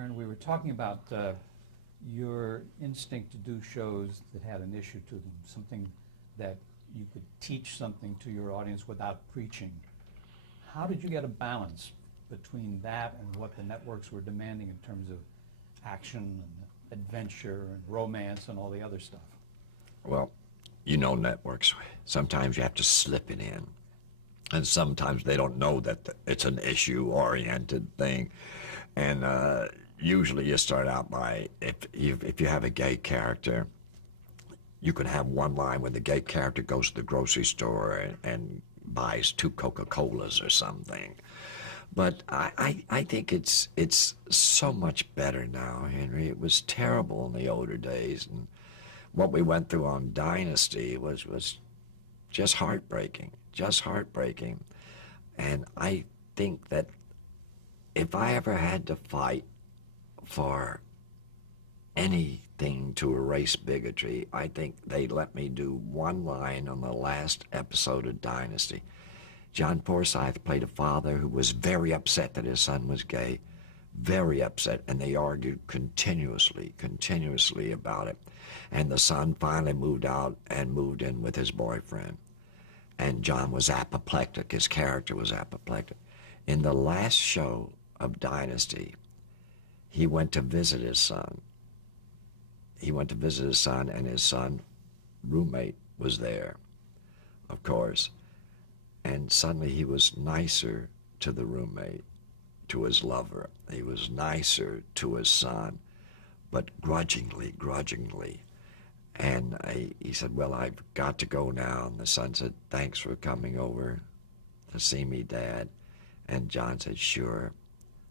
Aaron, we were talking about your instinct to do shows that had an issue to them, something that you could teach something to your audience without preaching. How did you get a balance between that and what the networks were demanding in terms of action and adventure and romance and all the other stuff? Well, you know networks, sometimes you have to slip it in. And sometimes they don't know that it's an issue-oriented thing. And usually you start out by, if you have a gay character, you can have one line where the gay character goes to the grocery store and buys 2 Coca-Colas or something. But I think it's so much better now, Henry. It was terrible in the older days. And what we went through on Dynasty was just heartbreaking. Just heartbreaking. And I think that if I ever had to fight for anything to erase bigotry, I think they let me do one line on the last episode of Dynasty. John Forsythe played a father who was very upset that his son was gay, very upset, and they argued continuously about it. And the son finally moved out and moved in with his boyfriend. And John was apoplectic. His character was apoplectic. In the last show of Dynasty, he went to visit his son. He went to visit his son, and his son roommate was there, of course. And suddenly he was nicer to the roommate, to his lover. He was nicer to his son, but grudgingly. And he said, well, I've got to go now. And the son said, thanks for coming over to see me, Dad. And John said, sure.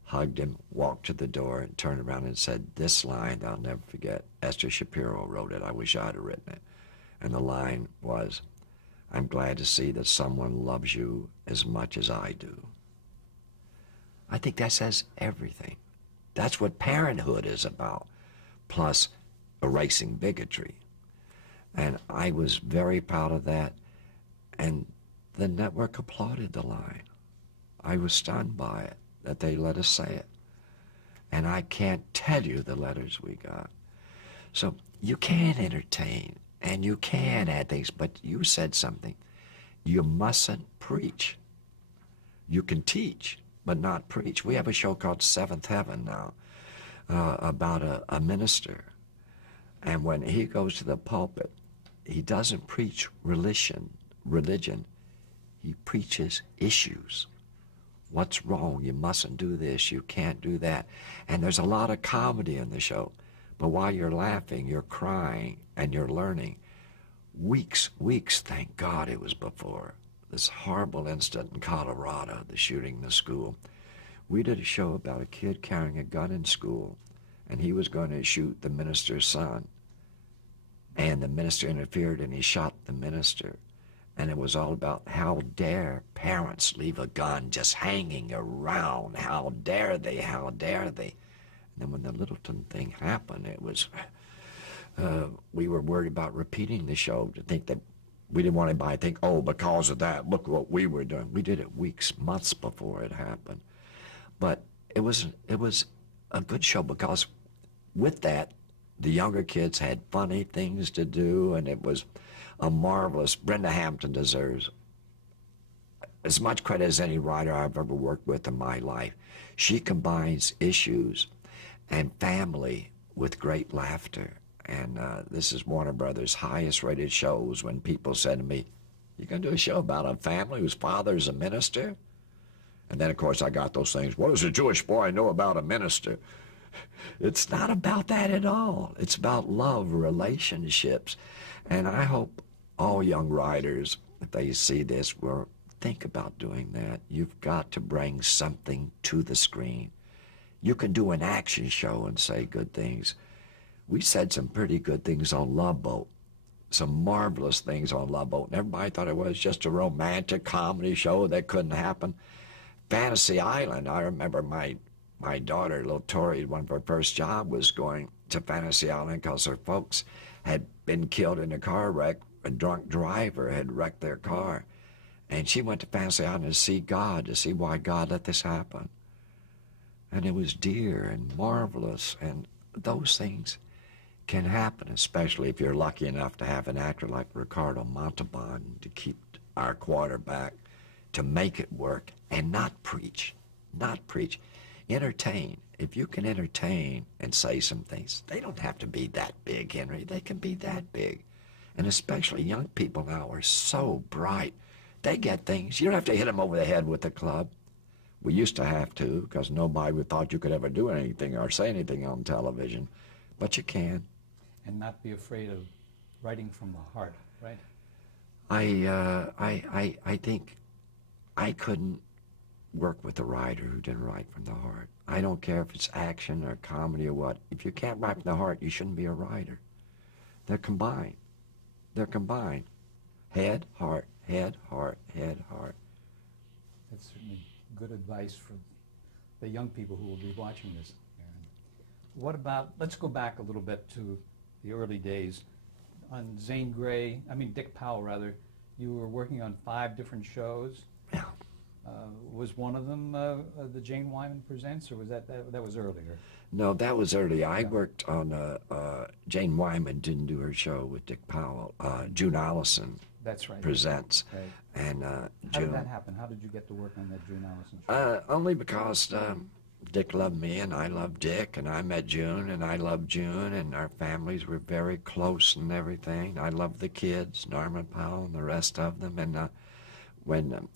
Hugged him, walked to the door, and turned around and said this line I'll never forget. Esther Shapiro wrote it. I wish I'd have written it. And the line was, I'm glad to see that someone loves you as much as I do. I think that says everything. That's what parenthood is about, plus erasing bigotry. And I was very proud of that, and the network applauded the line. I was stunned by it, that they let us say it. And I can't tell you the letters we got. So you can entertain, and you can add things, but you said something. You mustn't preach. You can teach, but not preach. We have a show called Seventh Heaven now about a minister. And when he goes to the pulpit, he doesn't preach religion. He preaches issues. What's wrong? You mustn't do this. You can't do that. And there's a lot of comedy in the show. But while you're laughing, you're crying, and you're learning. Weeks, thank God it was before this horrible incident in Colorado, the shooting in the school. We did a show about a kid carrying a gun in school, and he was going to shoot the minister's son. And the minister interfered, and he shot the minister. And it was all about how dare parents leave a gun just hanging around. How dare they? How dare they? And then when the Littleton thing happened, it was, we were worried about repeating the show, to think that we didn't want anybody to think, oh, because of that, look what we were doing. We did it weeks, months before it happened. But it was a good show, because with that, the younger kids had funny things to do, and it was a marvelous. Brenda Hampton deserves as much credit as any writer I've ever worked with in my life. She combines issues and family with great laughter. And this is Warner Brothers' highest rated shows, when people said to me, you're going to do a show about a family whose father's a minister? And then, of course, I got those things, what does a Jewish boy know about a minister? It's not about that at all. It's about love, relationships. And I hope all young writers, if they see this, will think about doing that. You've got to bring something to the screen. You can do an action show and say good things. We said some pretty good things on Love Boat, some marvelous things on Love Boat, and everybody thought it was just a romantic comedy show that couldn't happen. Fantasy Island, I remember my daughter, little Tori, one of her first jobs was going to Fantasy Island because her folks had been killed in a car wreck. A drunk driver had wrecked their car. And she went to Fantasy Island to see God, to see why God let this happen. and it was dear and marvelous, and those things can happen, especially if you're lucky enough to have an actor like Ricardo Montalban to keep our quarterback, to make it work and not preach, not preach. Entertain. If you can entertain and say some things, they don't have to be that big, Henry. They can be that big. And especially young people now are so bright. They get things. You don't have to hit them over the head with a club. We used to have to, because nobody thought you could ever do anything or say anything on television. But you can. And not be afraid of writing from the heart, right? I think I couldn't work with a writer who didn't write from the heart. I don't care if it's action or comedy or what. If you can't write from the heart, you shouldn't be a writer. They're combined. They're combined. Head, heart, head, heart, head, heart. That's certainly good advice for the young people who will be watching this, Aaron. What about, let's go back a little bit to the early days. On Dick Powell, rather, you were working on 5 different shows. Yeah. Was one of them the Jane Wyman Presents, or was that was earlier? No, that was early. I worked on, Jane Wyman didn't do her show with Dick Powell. June Allison That's right. Presents. Right. And How June. did that happen? How did you get to work on that June Allison show? Only because Dick loved me and I loved Dick, and I met June and I loved June, and our families were very close and everything. I loved the kids, Norman Powell and the rest of them. And when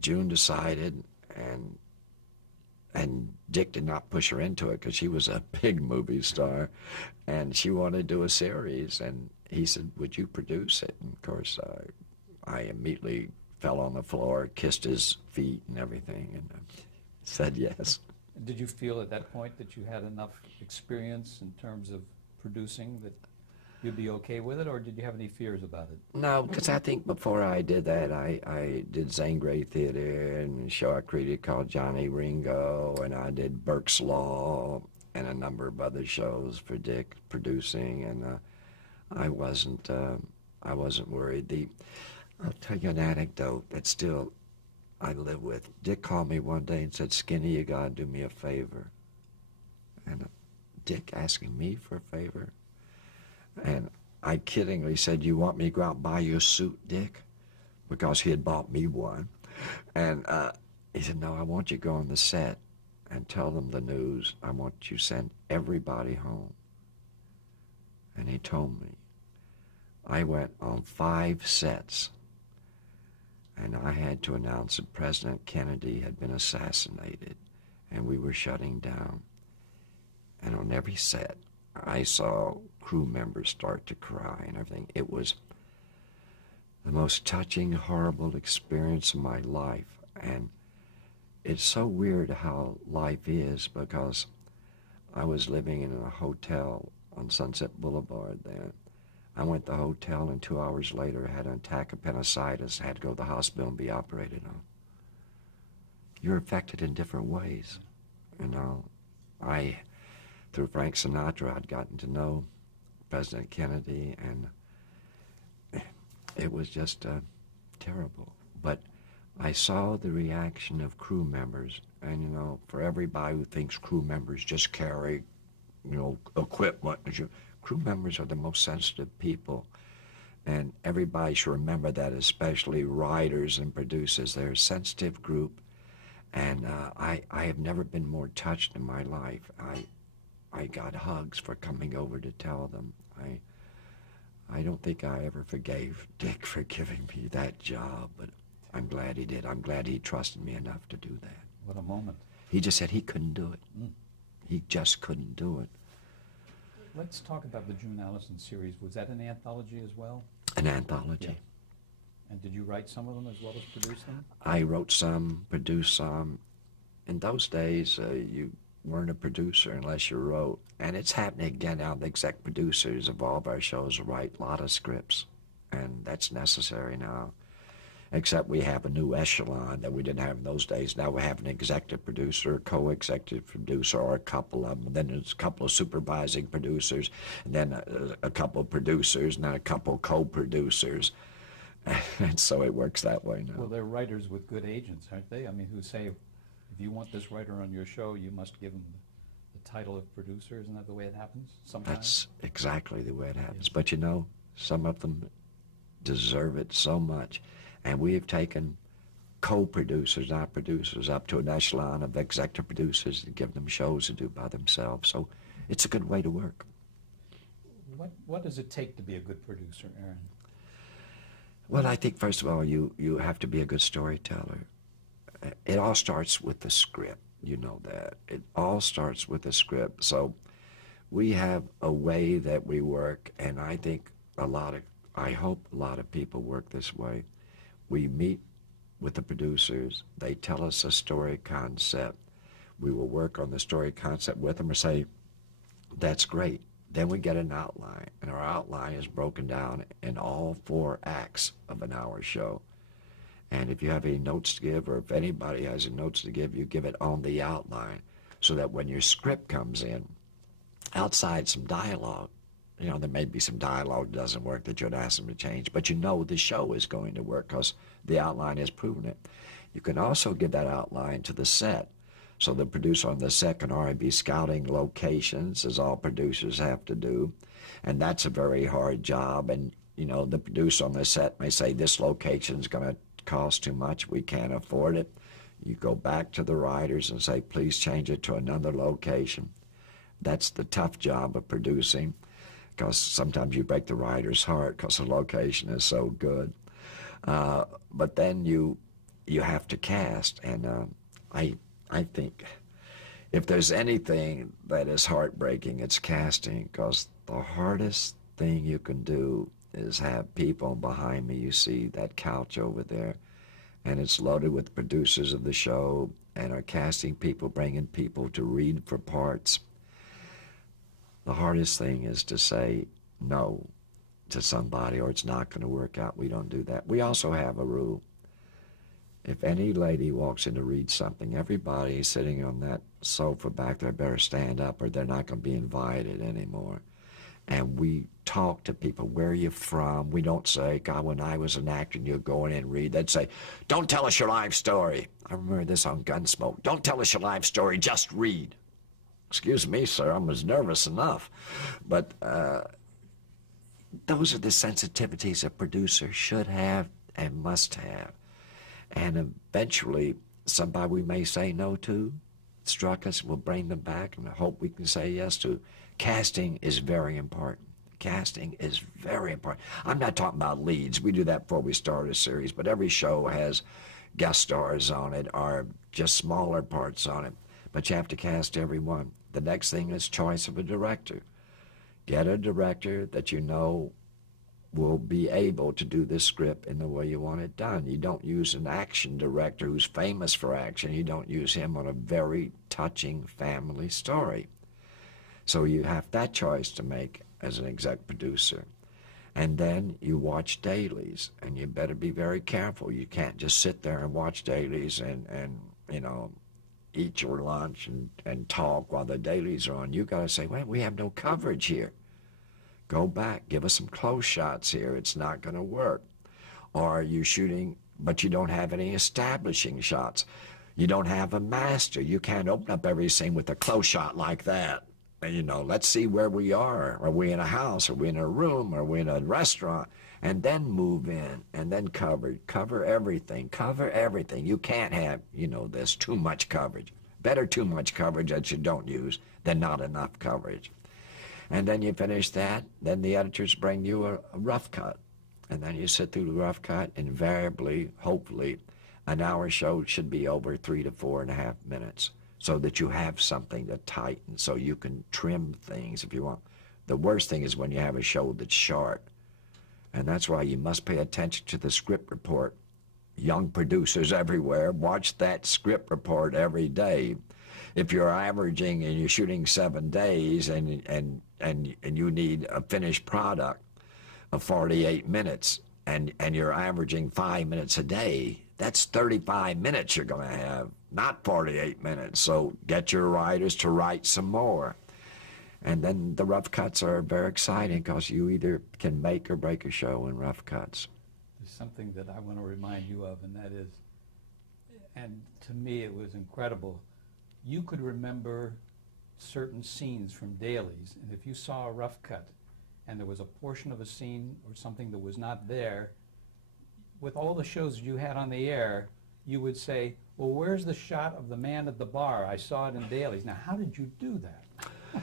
June decided, and Dick did not push her into it because she was a big movie star, and she wanted to do a series, and he said, would you produce it? And of course, I immediately fell on the floor, kissed his feet and everything, and said yes. Did you feel at that point that you had enough experience in terms of producing that you'd be okay with it, or did you have any fears about it? No, because I think before I did that, I did Zane Grey Theater and a show I created called Johnny Ringo, and I did Burke's Law and a number of other shows for Dick producing, and I wasn't worried. I'll tell you an anecdote that still I live with. Dick called me one day and said, Skinny, you gotta do me a favor. And Dick asking me for a favor? And I kiddingly said, you want me to go out and buy you a suit, Dick? Because he had bought me one. And he said, no, I want you to go on the set and tell them the news. I want you to send everybody home. And he told me. I went on 5 sets, and I had to announce that President Kennedy had been assassinated, and we were shutting down. And on every set, I saw crew members start to cry and everything. It was the most touching, horrible experience of my life. And it's so weird how life is, because I was living in a hotel on Sunset Boulevard then. I went to the hotel, and 2 hours later had an attack of appendicitis, had to go to the hospital and be operated on. You're affected in different ways, you know. Through Frank Sinatra, I'd gotten to know President Kennedy, and it was just terrible. But I saw the reaction of crew members, and, you know, for everybody who thinks crew members just carry, you know, equipment, crew members are the most sensitive people, and everybody should remember that, especially writers and producers. They're a sensitive group, and I have never been more touched in my life. I got hugs for coming over to tell them. I don't think I ever forgave Dick for giving me that job, but I'm glad he did. I'm glad he trusted me enough to do that. What a moment. He just said he couldn't do it. He just couldn't do it. Let's talk about the June Allison series. Was that an anthology as well? An anthology. Yeah. And did you write some of them as well as produce them? I wrote some, produced some. In those days, you weren't a producer unless you wrote. And it's happening again now. The exec producers of all of our shows write a lot of scripts, and that's necessary now. Except we have a new echelon that we didn't have in those days. Now we have an executive producer, a co-executive producer, or a couple of them. Then there's a couple of supervising producers, and then a couple of producers, and then a couple of co-producers. And so it works that way now. Well, they're writers with good agents, aren't they? I mean, who say, if you want this writer on your show, you must give him the title of producer. Isn't that the way it happens sometimes? That's exactly the way it happens. But you know, some of them deserve it so much. And we have taken co-producers, not producers, up to an echelon of executive producers and give them shows to do by themselves. So it's a good way to work. What does it take to be a good producer, Aaron? Well, I think, first of all, you have to be a good storyteller. It all starts with the script. You know that. It all starts with the script. So we have a way that we work, and I think I hope a lot of people work this way. We meet with the producers. They tell us a story concept. We will work on the story concept with them or say, that's great. Then we get an outline, and our outline is broken down in all 4 acts of an hour show. And if you have any notes to give, or if anybody has any notes to give, you give it on the outline, so that when your script comes in, outside some dialogue, you know, there may be some dialogue that doesn't work that you'd ask them to change, but you know the show is going to work because the outline has proven it. You can also give that outline to the set. So the producer on the set can already be scouting locations, as all producers have to do. And that's a very hard job. And, you know, the producer on the set may say, this location's going to cost too much, we can't afford it. You go back to the writers and say, please change it to another location. That's the tough job of producing, because sometimes you break the writer's heart because the location is so good. But then you have to cast, and I think if there's anything that is heartbreaking, it's casting, because the hardest thing you can do is have people behind me. You see that couch over there, and it's loaded with producers of the show and our casting people, bringing people to read for parts. The hardest thing is to say no to somebody, or it's not going to work out. We don't do that. We also have a rule. If any lady walks in to read something, everybody sitting on that sofa back there better stand up, or they're not going to be invited anymore. And we talk to people, where are you from? We don't say, God, when I was an actor and you're going in and read, they'd say, don't tell us your life story. I remember this on Gunsmoke. Don't tell us your life story, just read. Excuse me, sir, I was nervous enough. But those are the sensitivities a producer should have and must have. And eventually, somebody we may say no to, struck us, we'll bring them back and hope we can say yes to. Casting is very important. Casting is very important. I'm not talking about leads. We do that before we start a series, but every show has guest stars on it or just smaller parts on it. But you have to cast everyone. The next thing is choice of a director. Get a director that you know will be able to do this script in the way you want it done. You don't use an action director who's famous for action. You don't use him on a very touching family story. So you have that choice to make as an exec producer. And then you watch dailies, and you better be very careful. You can't just sit there and watch dailies and you know, eat your lunch and talk while the dailies are on. You got to say, well, we have no coverage here. Go back, give us some close shots here. It's not going to work. Or are you shooting, but you don't have any establishing shots? You don't have a master. You can't open up every scene with a close shot like that. You know, let's see where we are. Are we in a house? Are we in a room? Are we in a restaurant? And then move in, and then cover everything, cover everything. You can't have, you know, this too much coverage. Better too much coverage that you don't use than not enough coverage. And then you finish that, then the editors bring you a rough cut. And then you sit through the rough cut. Invariably, hopefully, an hour show should be over 3 to 4.5 minutes, so that you have something to tighten, so you can trim things if you want. The worst thing is when you have a show that's short. And that's why you must pay attention to the script report. Young producers everywhere, watch that script report every day. If you're averaging and you're shooting 7 days and you need a finished product of 48 minutes and you're averaging 5 minutes a day, that's 35 minutes you're going to have, not 48 minutes. So get your writers to write some more. And then the rough cuts are very exciting because you either can make or break a show in rough cuts. There's something that I want to remind you of, and that is, and to me it was incredible. You could remember certain scenes from dailies, and if you saw a rough cut and there was a portion of a scene or something that was not there, with all the shows you had on the air, you would say, well, where's the shot of the man at the bar? I saw it in dailies. Now, how did you do that?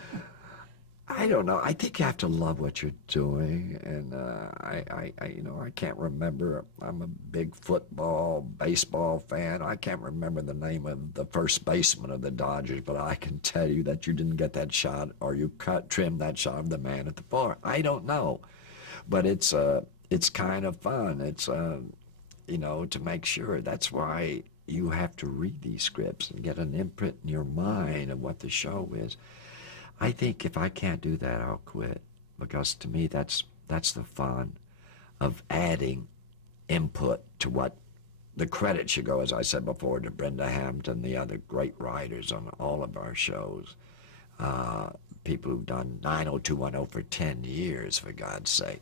I don't know. I think you have to love what you're doing, and I can't remember. I'm a big football, baseball fan. I can't remember the name of the first baseman of the Dodgers, but I can tell you that you didn't get that shot, or you trimmed that shot of the man at the bar. I don't know, but it's kind of fun. It's to make sure. That's why you have to read these scripts and get an imprint in your mind of what the show is. I think if I can't do that, I'll quit, because to me that's the fun of adding input to what the credit should go, as I said before, to Brenda Hampton, the other great writers on all of our shows, people who've done 90210 for 10 years, for God's sake.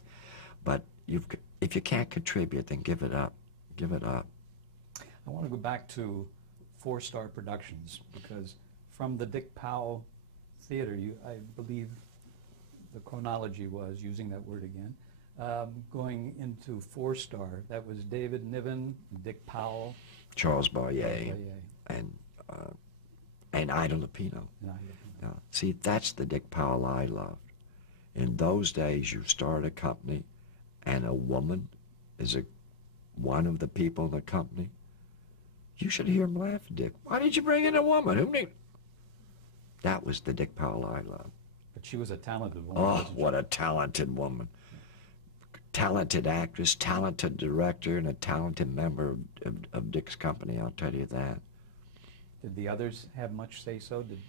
But if you can't contribute, then give it up. Give it up. I want to go back to Four Star Productions, because from the Dick Powell Theater, I believe the chronology was, using that word again, going into Four Star, that was David Niven, Dick Powell, Charles Boyer, and Ida Lupino. Now, see, that's the Dick Powell I loved. In those days, you start a company, and a woman is one of the people in the company. You should hear him laugh, Dick. Why did you bring in a woman? That was the Dick Powell I loved. But she was a talented woman. Oh, what a talented woman. Talented actress, talented director, and a talented member of Dick's company, I'll tell you that. Did the others have much say-so? Did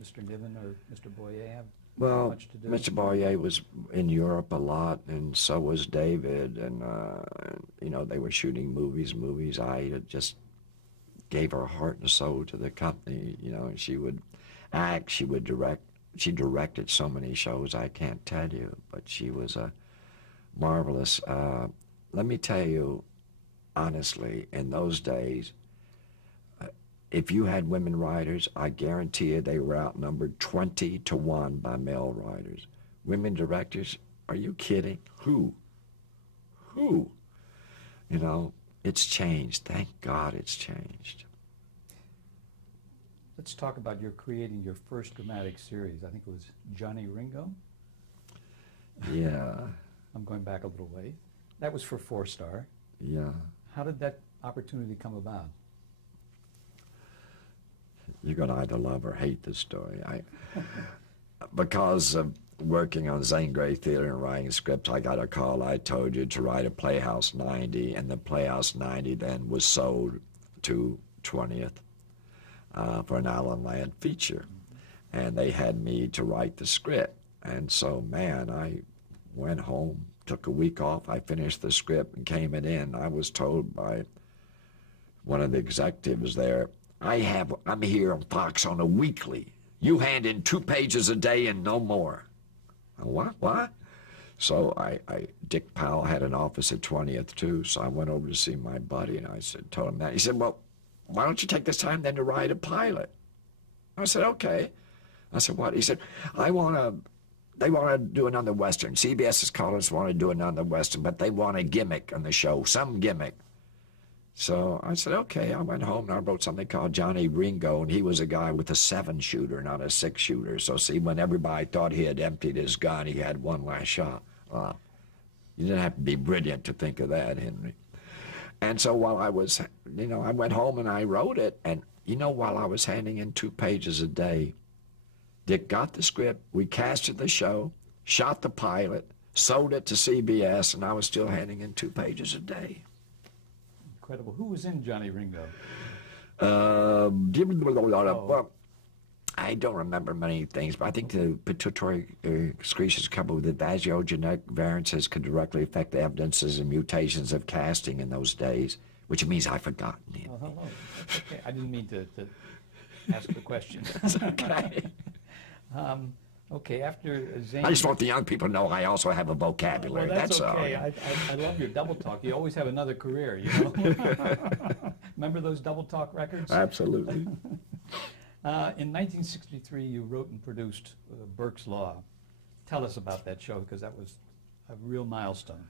Mr. Niven or Mr. Boyer have much to do? Mr. Boyer was in Europe a lot, and so was David, and, they were shooting movies. Ida just gave her heart and soul to the company, and she would act, she would direct. She directed so many shows I can't tell you, but she was a marvelous. Let me tell you, honestly, in those days, if you had women writers, I guarantee you they were outnumbered 20-1 by male writers. Women directors, are you kidding? Who? It's changed. Thank God it's changed. Let's talk about your creating your first dramatic series. I think it was Johnny Ringo. Yeah. I'm going back a little way. That was for Four Star. Yeah. How did that opportunity come about? You're going to either love or hate this story. Because of working on Zane Grey Theater and writing scripts, I got a call, I told you, to write a Playhouse 90, and the Playhouse 90 then was sold to 20th for an Alan Ladd feature. And they had me to write the script. And so, man, I went home, took a week off, I finished the script and came it in. I was told by one of the executives there, I'm here on Fox on a weekly. You hand in 2 pages a day and no more. What? So Dick Powell had an office at 20th too, so I went over to see my buddy and told him that. He said, well, why don't you take this time then to write a pilot? I said, okay. I said, what? He said, they want to do another Western. CBS has called us, want to do another Western, but they want a gimmick on the show, some gimmick. So I said, okay. I went home and I wrote something called Johnny Ringo, and he was a guy with a 7-shooter, not a 6-shooter. So see, when everybody thought he had emptied his gun, he had one last shot. You didn't have to be brilliant to think of that, Henry. And so while I was, I went home and I wrote it, and, while I was handing in 2 pages a day, Dick got the script, we casted the show, shot the pilot, sold it to CBS, and I was still handing in 2 pages a day. Incredible. Who was in Johnny Ringo? Well, I don't remember many things, but I think the pituitary excretions coupled with the vasculogenetic variances could directly affect the evidences and mutations of casting in those days, which means I've forgotten it. Oh, hello. That's okay. I didn't mean to ask the question. That's okay. Okay, after Zane... I just want the young people to know I also have a vocabulary. Well, that's all. okay. I love your double talk. You always have another career, Remember those Double Talk records? Absolutely. In 1963, you wrote and produced Burke's Law. Tell us about that show, because that was a real milestone.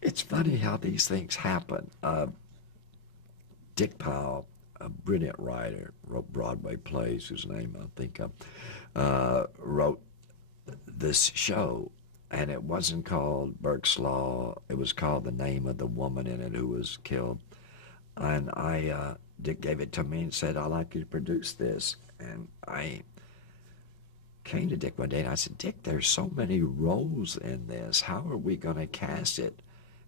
It's funny how these things happen. Dick Powell, a brilliant writer, wrote Broadway plays, whose name I think of, wrote this show, and it wasn't called Burke's Law. It was called the name of the woman in it who was killed. And Dick gave it to me and said, I'd like you to produce this. And I came to Dick one day and I said, Dick, there's so many roles in this. How are we going to cast it?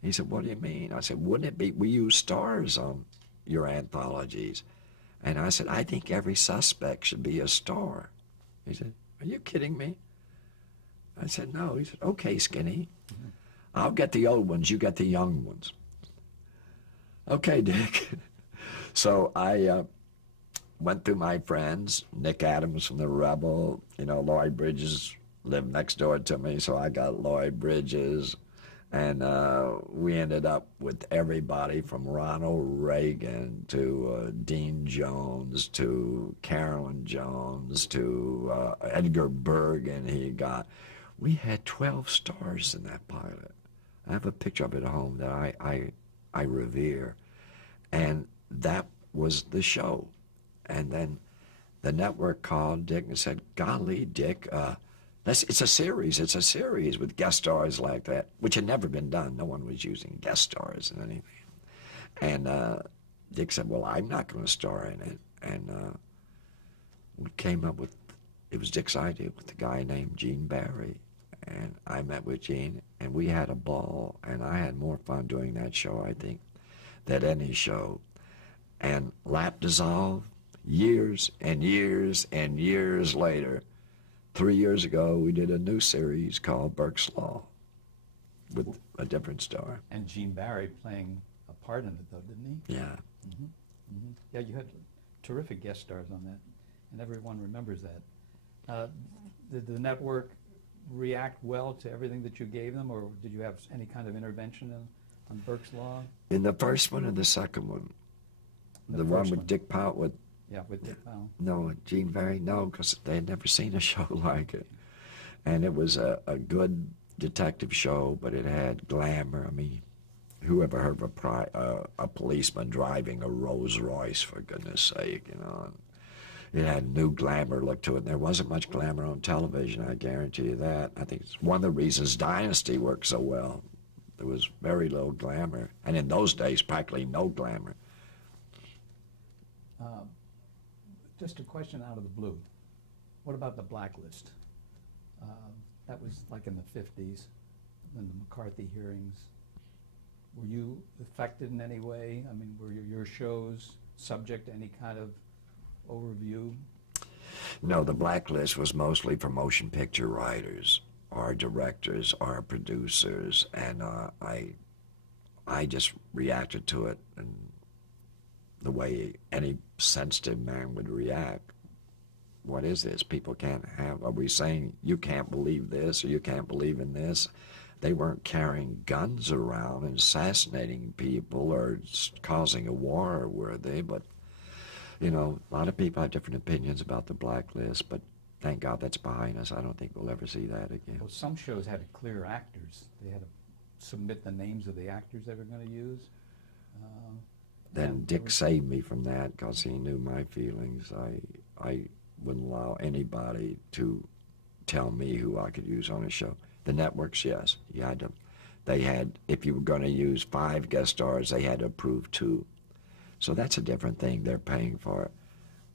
He said, what do you mean? I said, wouldn't it be, we use stars on your anthologies. And I said, I think every suspect should be a star. He said, are you kidding me? I said, no. He said, okay, Skinny. I'll get the old ones, you get the young ones. Okay, Dick. So I went through my friends, Nick Adams from The Rebel, Lloyd Bridges lived next door to me, so I got Lloyd Bridges. And we ended up with everybody from Ronald Reagan to Dean Jones to Carolyn Jones to Edgar Bergen. We had 12 stars in that pilot. I have a picture of it at home that I revere. And that was the show. And then the network called Dick and said, golly, Dick, it's a series with guest stars like that, which had never been done. No one was using guest stars in anything. And Dick said, well, I'm not going to star in it. And we came up with, it was Dick's idea, with a guy named Gene Barry. And I met with Gene, and we had a ball, and I had more fun doing that show, I think, than any show. And Lap dissolved years and years and years later. 3 years ago, we did a new series called Burke's Law with a different star. And Gene Barry playing a part in it, though, didn't he? Yeah. Mm-hmm. Mm-hmm. Yeah, you had terrific guest stars on that, and everyone remembers that. Did the network react well to everything that you gave them, or did you have any kind of intervention on Burke's Law? In the first one and the second one. The one with Dick Powell, with Dick Powell. No, Gene Barry, no, because they had never seen a show like it. And it was a good detective show, but it had glamour. I mean, who ever heard of a policeman driving a Rolls Royce, for goodness sake, It had a new glamour look to it. And there wasn't much glamour on television, I guarantee you that. I think it's one of the reasons Dynasty worked so well. There was very little glamour. And in those days, practically no glamour. Just a question out of the blue. What about the Blacklist? That was like in the 50s, when the McCarthy hearings. Were you affected in any way? I mean, were your shows subject to any kind of overview? No, the Blacklist was mostly for motion picture writers, or directors, or producers, and I just reacted to it and the way any sensitive man would react. What is this? People can't have, are we saying you can't believe this or you can't believe in this? They weren't carrying guns around and assassinating people or causing a war, were they? But, a lot of people have different opinions about the Blacklist, but thank God that's behind us. I don't think we'll ever see that again. Well, some shows had to clear actors. They had to submit the names of the actors they were going to use. Then Dick saved me from that because he knew my feelings. I wouldn't allow anybody to tell me who I could use on a show. The networks, yes, you had to. They had, if you were going to use 5 guest stars, they had to approve 2. So that's a different thing. They're paying for it.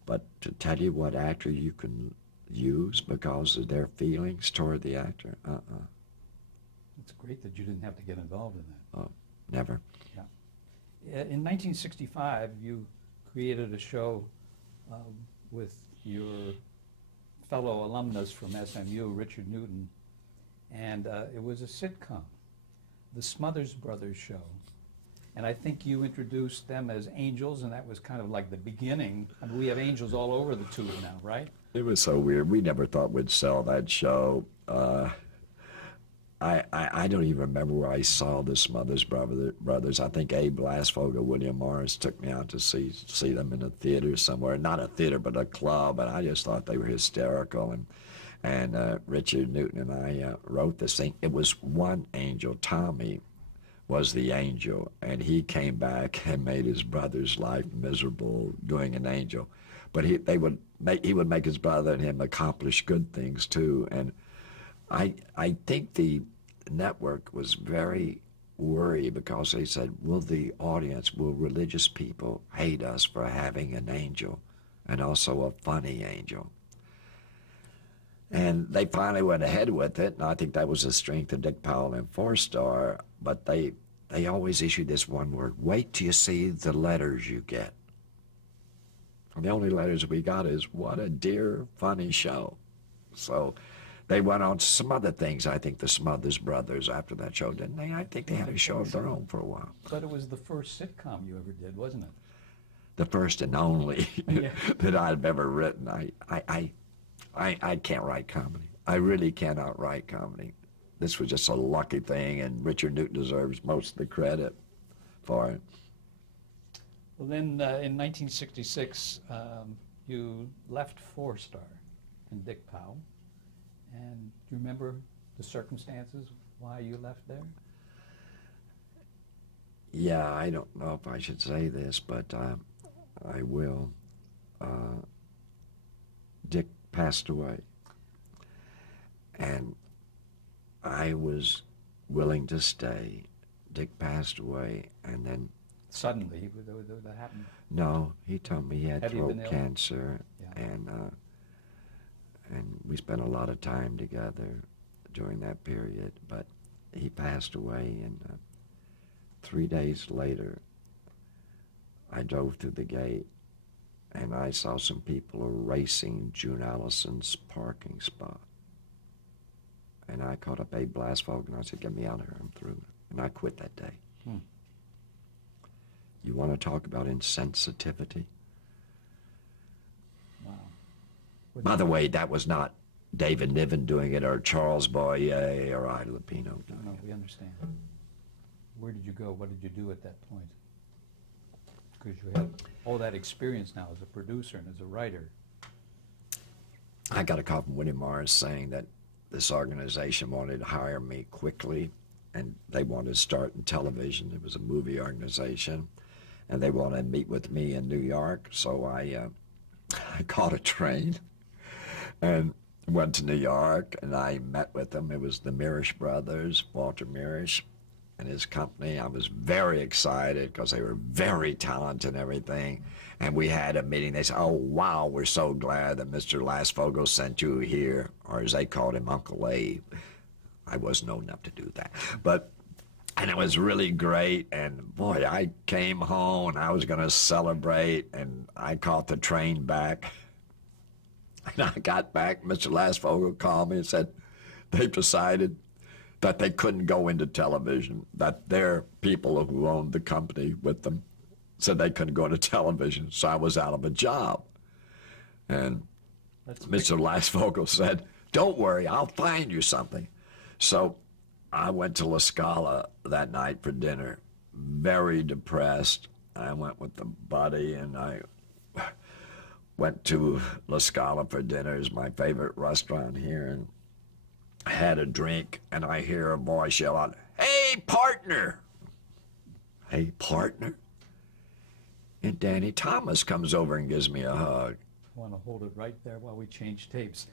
But to tell you what actor you can use because of their feelings toward the actor, It's great that you didn't have to get involved in that. Oh, never. Yeah. In 1965, you created a show with your fellow alumnus from SMU, Richard Newton, and it was a sitcom, The Smothers Brothers Show. And I think you introduced them as angels, and that was kind of like the beginning. I mean, we have angels all over the tube now, right? It was so weird. We never thought we'd sell that show. I don't even remember where I saw the Smothers Brothers. I think Abe Lasfogel, William Morris took me out to see them in a theater somewhere. Not a theater, but a club, and I just thought they were hysterical. And Richard Newton and I wrote this thing. It was one angel. Tommy was the angel, and he came back and made his brother's life miserable doing an angel. But he would make his brother and him accomplish good things too. And I think the network was very worried because they said, will religious people hate us for having an angel and also a funny angel? And they finally went ahead with it, and I think that was the strength of Dick Powell and Four Star, but they always issued this one word: wait till you see the letters you get. And the only letters we got is, what a dear, funny show. So they went on to some other things. I think the Smothers Brothers after that show, didn't they? I think they had a show of their own for a while. But it was the first sitcom you ever did, wasn't it? The first and only Yeah. that I've ever written. I can't write comedy. I really cannot write comedy. This was just a lucky thing, and Richard Newton deserves most of the credit for it. Well, then in 1966, you left Four Star and Dick Powell. And do you remember the circumstances why you left there? Yeah, I don't know if I should say this, but I will. Dick passed away, and I was willing to stay. Dick passed away, and then Suddenly, that happened. no, he told me he had Have you throat been ill? cancer, Yeah. and we spent a lot of time together during that period. But he passed away, and 3 days later, I drove through the gate, and I saw some people erasing June Allison's parking spot. And I called up Abe Lasfogel, and I said, get me out of here, I'm through. And I quit that day. You want to talk about insensitivity? Wow. By the way, that was not David Niven doing it, or Charles Boyer, or Ida Lupino doing No, it. we understand. Where did you go? What did you do at that point? Because you have all that experience now as a producer and as a writer. I got a call from William Morris saying that this organization wanted to hire me quickly, and they wanted to start in television. It was a movie organization, and they wanted to meet with me in New York. So I caught a train and went to New York, and I met with them. It was the Mirisch brothers, Walter Mirisch and his company. I was very excited because they were very talented and everything. And we had a meeting. They said, oh, wow, we're so glad that Mr. Lasfogel sent you here, or as they called him, Uncle Abe. I wasn't old enough to do that. And it was really great. And boy, I came home and I was going to celebrate, and I caught the train back. And I got back, Mr. Lasfogel called me and said they've decided that they couldn't go into television, that their people who owned the company with them said they couldn't go into television, so I was out of a job. And Mr. Lasfogel said, don't worry, I'll find you something. So I went to La Scala that night for dinner, very depressed. I went with the buddy, and I went to La Scala for dinner. It's my favorite restaurant here, and I had a drink, and I hear a voice yell out, hey, partner! Hey, partner? And Danny Thomas comes over and gives me a hug. I want to hold it right there while we change tapes.